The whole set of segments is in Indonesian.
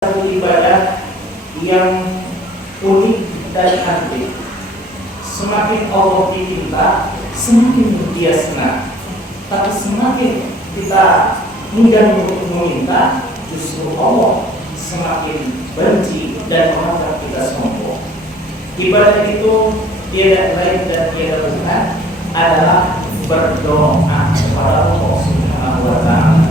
satu ibadah yang unik dan aneh. Semakin Allah dicinta, semakin dia senang. Tapi semakin kita enggan untuk meminta, justru Allah semakin benci dan menganggap kita sombong. Ibadah itu tiada lain dan tiada bukan adalah berdoa kepada Allah Subhanahu wa Ta'ala.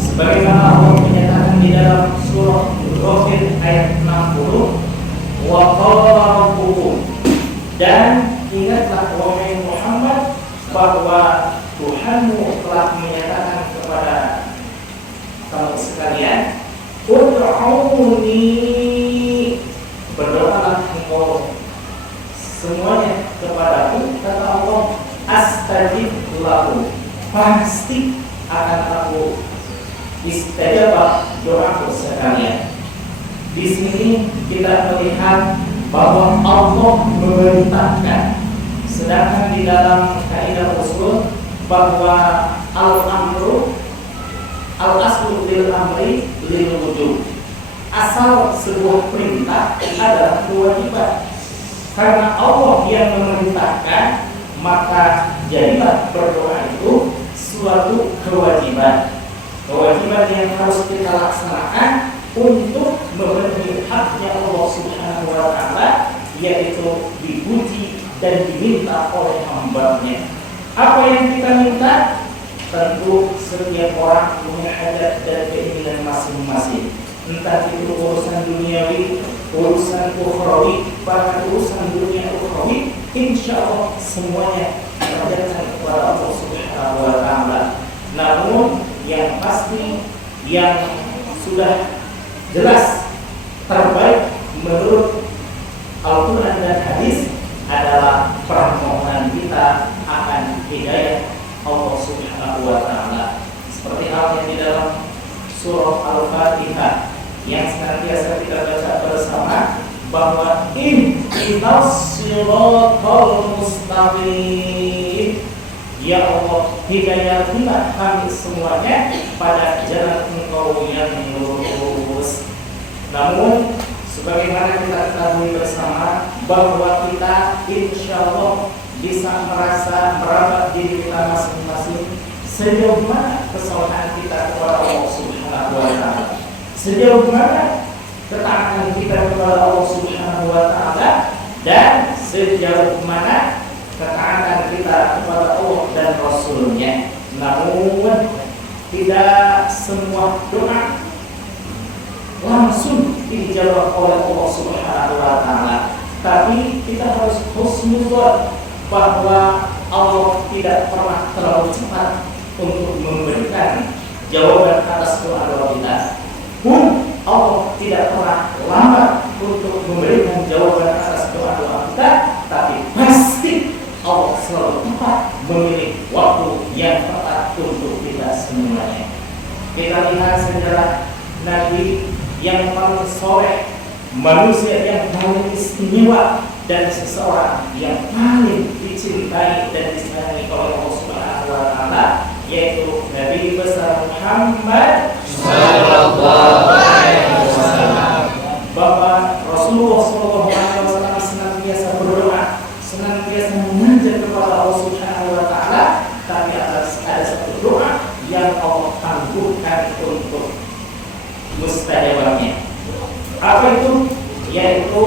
Sebagaimana Allah menyatakan di dalam surah Ghafir ayat 60, wa qala rabbukum, dan ingatlah wahai Muhammad bahwa Tuhanmu telah menyatakan kepada kamu sekalian, ud'uni, berdoalah engkau semuanya kepadaku, kata Allah, astajib lakum, pasti akan aku istajabah doaku sekalian. Di sini kita melihat bahwa Allah memerintahkan, sedangkan di dalam kaidah usul bahwa al-amru al-aslu lil amri lil wujub. Asal sebuah perintah adalah kewajiban. Karena Allah yang memerintahkan, maka jadilah berdoa itu suatu kewajiban. Kewajiban yang harus kita laksanakan untuk memenuhi haknya Allah Subhanahu wa Ta'ala, yaitu dipuji dan diminta oleh hamba-Nya. Apa yang kita minta? Tentu setiap orang punya hajat dan keinginan masing-masing. Entah itu urusan duniawi, urusan ukhrawi, bahkan urusan dunia ukhrawi, insya Allah semuanya terjadi kepada Allah Subhanahu wa Ta'ala. Namun yang pasti, yang sudah jelas terbaik menurut Al-Quran dan Hadis adalah permohonan kita akan hidayah Allah Subhanahu wa Ta'ala. Seperti halnya di dalam surah Al-Fatihah yang senantiasa kita baca bersama, bahwa ihdinas siratal mustaqim, ya Allah, hidayahilah kami semuanya pada jalan Engkau yang lurus. Namun sebagaimana kita ketahui bersama bahwa kita insya Allah bisa meraba diri kita masing-masing sejauh mana kesalahan kita kepada Allah Subhanahu wa Ta'ala, sejauh mana ketaatan kita kepada Allah Subhanahu wa Ta'ala, dan sejauh mana ketaatan kita kepada Allah dan Rasul-Nya. Namun tidak semua doa langsung dijawab oleh Allah Subhanahu wa Ta'ala, tapi kita harus husnuzon bahwa Allah tidak pernah terlalu cepat untuk memberikan jawaban atas doa kita, pun Allah tidak pernah lambat untuk memberikan jawaban atas doa kita, tapi pasti Allah selalu tepat memilih waktu yang tepat untuk kita semuanya. Kita lihat sejarah Nabi yang paling soleh, manusia yang paling istimewa, dan seseorang yang paling dicintai dan disayangi oleh Allah Subhanahu wa Ta'ala, yaitu Nabi besar Muhammad sallallahu alaihi wasallam. Bahwa Rasulullah sallallahu alaihi wasallam senantiasa berdoa, senantiasa mengajak kepada Allah Subhanahu wa Ta'ala, tapi ada satu doa yang Allah tangguhkan untuk mustajabahnya. Apa itu? Yaitu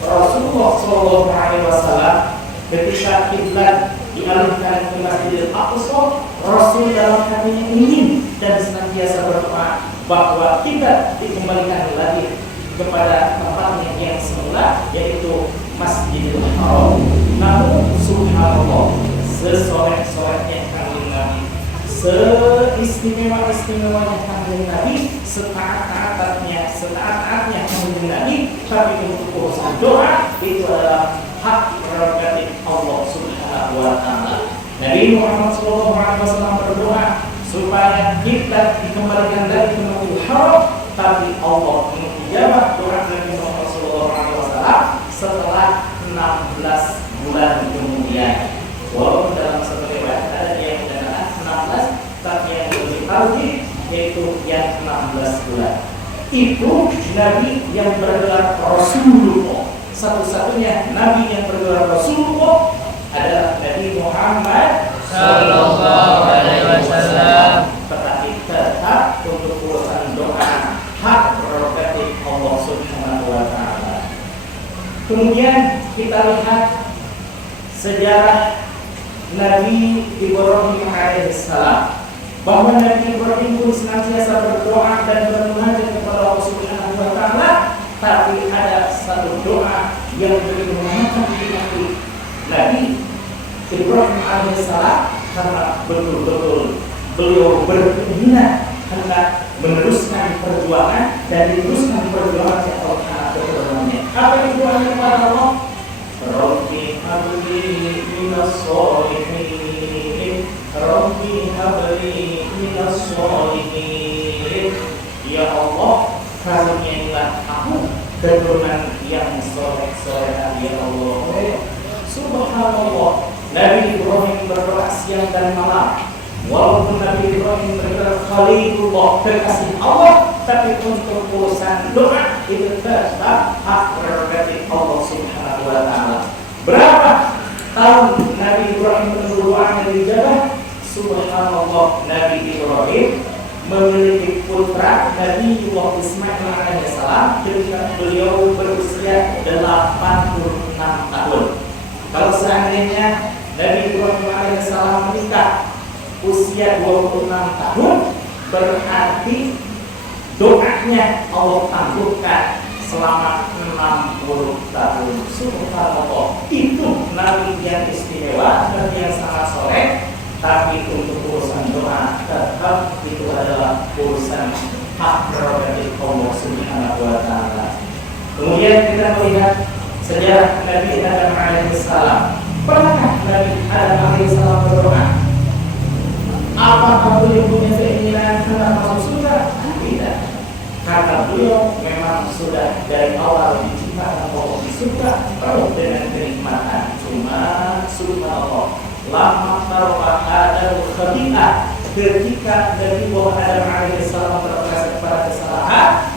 Rasulullah sallallahu alaihi wasallam ketika kiblat dialihkan ke Masjidil Aqsa, Rasul dalam hatinya ingin dan senantiasa berdoa bahwa kita dikembalikan lagi kepada tempatnya yang semula, yaitu Masjidil Haram. Namun subhanallah, sesoleh-solehnya kanjeng Nabi, seistimewa-istimewanya kanjeng Nabi, setaat-taatnya kanjeng Nabi, tapi untuk urusan doa itu adalah hak prerogatif Allah Subhanahu wa Ta'ala. Nabi Muhammad SAW berdoa supaya kita dikembalikan lagi ke Masjidil Haram, tapi Allah menjawab doa Nabi Muhammad SAW setelah 16 bulan kemudian. Walaupun dalam satu riwayat ada yang menyatakan 16, tapi yang lebih tahu yaitu yang 16 bulan. Itu nabi yang bergelar Rasulullah. Satu-satunya nabi yang bergelar Rasulullah adalah Nabi Muhammad Sallallahu Alaihi Wasallam. Tetapi tetap untuk urusan doa hak prerogatif Allah Subhanahu Wa Taala. Kemudian kita lihat sejarah Nabi Ibrahim alaihissalam, bahwa Nabi Ibrahim pun senantiasa berdoa dan bermunajat kepada Allah Subhanahu Wa Taala. Tapi ada satu doa yang begitu mengangkat hati Nabi Ibrahim alaihissalam, karena betul-betul beliau berkeinginan hendak meneruskan perjuangan dan diteruskan perjuangan yang Allah Taala keturunannya. Apa yang doanya kepada Allah? Rabbi habli minas sholihin, Rabbi habli minas sholihin. Ya Allah, karuniailah aku keturunan yang soleh-solehan, ya Allah. Subhanallah, Nabi Ibrahim berdoa siang dan malam. Walaupun Nabi Ibrahim berkata Khalilullah, kekasih Allah, tapi untuk urusan doa itu tetap hak prerogatif Allah Subhanahu Wa Taala. Berapa tahun Nabi Ibrahim menunggu doanya dijabah? Subhanallah, Nabi Ibrahim memiliki putra Nabiullah Ismail alaihissalam ketika beliau berusia 86 tahun. Kalau seandainya Nabi Ibrahim alaihissalam menikah usia 26 tahun, berarti doanya Allah tangguhkan selama 60 tahun. Subhanallah, itu Nabi yang istimewa dan yang sangat soleh. Tapi untuk urusan doa tetap itu adalah urusan hak prerogatif Allah Subhanahu Wa Taala. Kemudian kita melihat sejarah Nabi Adam alaihissalam. Pernahkah Nabi Adam alaihissalam berdoa? Apakah beliau punya keinginan hendak masuk surga? Tidak. Karena beliau memang sudah dari awal diciptakan Allah di surga penuh dengan kenikmatan. Cuma subhanallah, lama taruh Adam khabi'ah, ketika Nabi Adam alaihissalam berproses kepada kesalahan,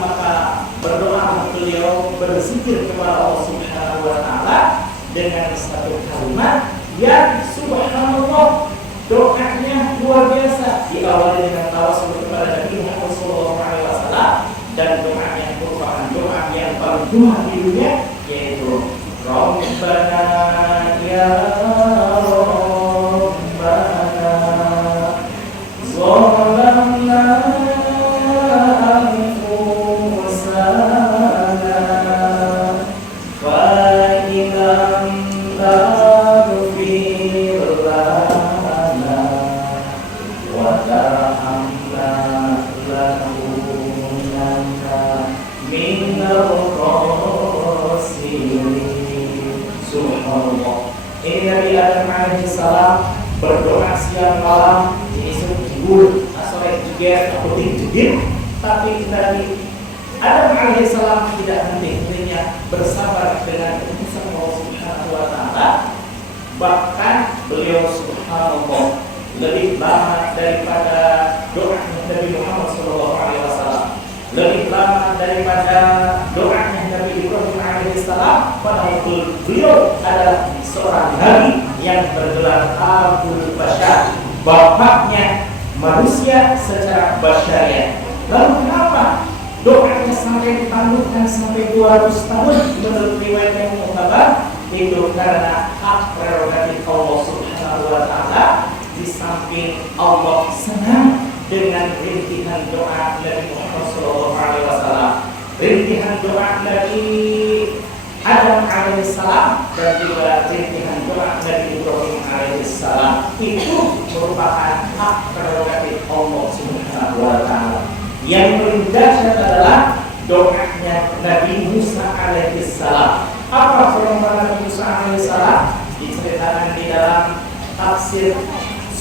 maka berdoa beliau berzikir kepada Allah Subhanahu Wa Taala dengan satu kalimat yang subhanallah, doanya luar biasa, diawali dengan tawasul kepada Nabi Muhammad SAW, dan doanya merupakan doa yang paling doa di dunia, yaitu Rabbana ya Rabbana zalamna anfusana fa in lam taghfir lana wa tarhamna lanakunanna minal khasirin. Subhanallah. Ini Nabi Adam alaihissalam berdoa siang malam, disebut jibul, sore juga atau jibul. Tapi Nabi Adam alaihissalam tidak henti-hentinya bersabar dengan keputusan Allah Subhanahu Wa Taala. Bahkan beliau subhanallah lebih lama daripada doa Nabi Muhammad SAW, lebih lama daripada doanya Nabi Ibrahim alaihissalam. Padahal beliau adalah seorang nabi yang bergelar Abul Bashar, bapaknya manusia secara basyariah. Lalu kenapa doanya sampai ditangguhkan sampai 200 tahun menurut riwayat yang muktabar? Itu karena hak prerogatif Allah Subhanahu Wa Taala. Di samping Allah senang dengan rintihan doa Nabi Muhammad SAW, rintihan doa Nabi Adam alaihissalam, dan juga rintihan doa Nabi Ibrahim alaihissalam, itu merupakan hak prerogatif Allah Subhanahu Wa Taala. Yang paling dahsyat adalah doanya Nabi Musa alaihissalam. Apa firman Nabi Musa alaihissalam? Diceritakan di dalam tafsir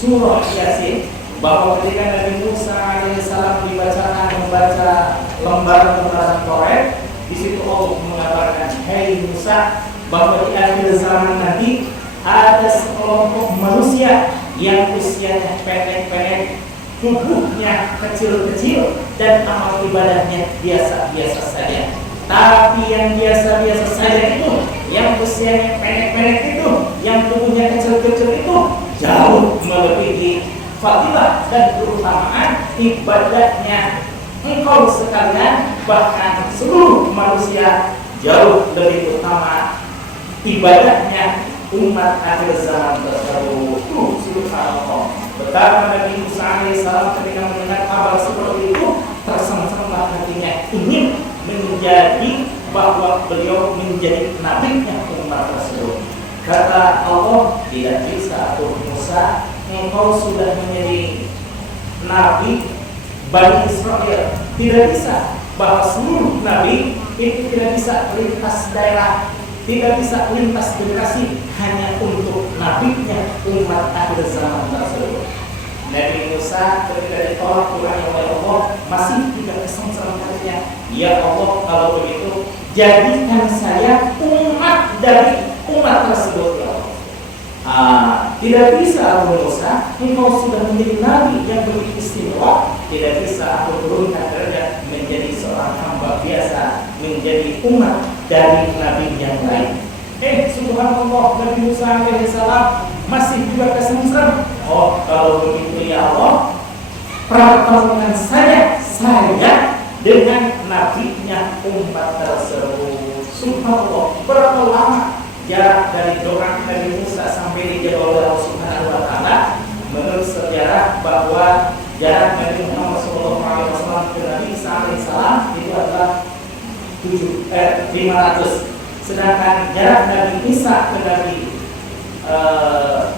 surah Yasin, bahwa ketika Nabi Musa alaihissalam membaca lembaran Taurat, di situ Allah mengabarkan, "Hai Musa, bahwa di akhir zaman nanti ada sekelompok manusia yang usianya pendek-pendek, tubuhnya kecil-kecil dan amal ibadahnya biasa-biasa saja. Tapi yang biasa-biasa saja itu, yang usianya pendek-pendek itu, yang tubuhnya kecil-kecil itu, jauh melebihi fadilah dan keutamaan ibadahnya engkau sekalian, bahkan seluruh manusia. Jauh lebih utama ibadahnya umat akhir zaman tersebut. Subhanallah. Betapa Nabi Musa alaihissalam ketika mendengar kabar seperti itu, tersengsenglah hatinya, ingin menjadi bahwa beliau menjadi nabinya umat tersebut. Kata Allah, tidak bisa tuh Musa, engkau sudah menjadi nabi Bani Israel. Tidak bisa, bahwa seluruh nabi itu tidak bisa lintas daerah, tidak bisa lintas generasi, hanya untuk nabinya umat akhir zaman tersebut. Nabi Musa ketika ditolak Tuhan oleh Allah masih tidak kesengsaraan hatinya. Ya Allah, kalau begitu jadikan saya umat dari umat tersebut ya Allah. Tidak bisa Abu Musa, engkau sudah menjadi nabi yang begitu istimewa. Tidak bisa aku turunkan derajat menjadi seorang hamba biasa, menjadi umat dari nabi yang lain. Subhanallah, Nabi Musa alaihissalam masih juga kesengsaraan. Oh, kalau begitu ya Allah, pertemukan saja saya dengan nabinya umat tersebut. Subhanallah, berapa lama jarak dari doa Nabi Musa sampai dijawab oleh Allah Subhanahu wa taala? Menurut sejarah bahwa jarak Nabi Muhammad SAW ke Nabi Isa alaihissalam itu adalah 500. Sedangkan jarak Nabi Isa ke Nabi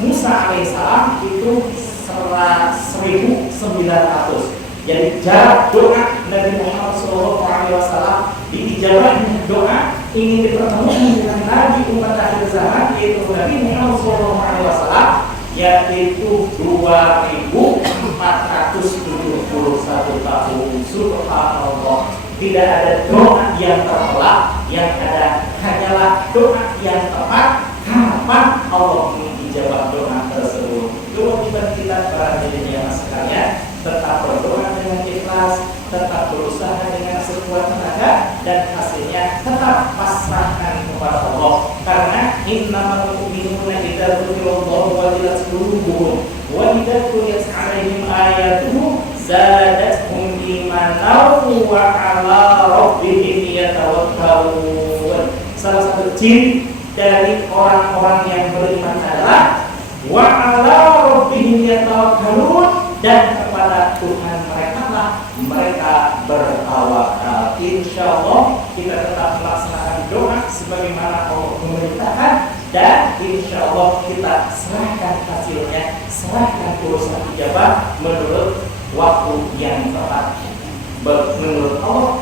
Musa alaihissalam itu 1900. Jadi jarak doa Nabi Muhammad SAW diijabahnya doa ingin dipertemukan dengan Nabi umat akhir zaman, yaitu Nabi Muhammad SAW, yaitu 2471 tahun. Subhanallah, tidak ada doa yang tertolak, yang ada hanyalah doa yang tepat kapan Allah mengijabah doa tersebut. Kewajiban kita para jemaah sekalian tetap berdoa dengan ikhlas, tetap berusaha dengan sekuat tenaga, dan hasilnya tetap pasrahkan kepada Allah. Karena innamal mu'minuna idza dzukirallahu wajilat qulubuhum wa idza tuliyat 'alaihim ayatuhu zadatuhum imanan wa 'ala rabbihim yatawakkalun. Salah satu ciri dari orang-orang yang beriman adalah wa 'ala rabbihim yatawakkalun, dan kepada Tuhan mereka lah mereka bertawakal. Insyaallah kita tetap melaksanakan doa sebagaimana Allah memerintahkan, dan insyaallah kita serahkan hasilnya, serahkan urusan ijabah menurut waktu yang tepat. Menurut Allah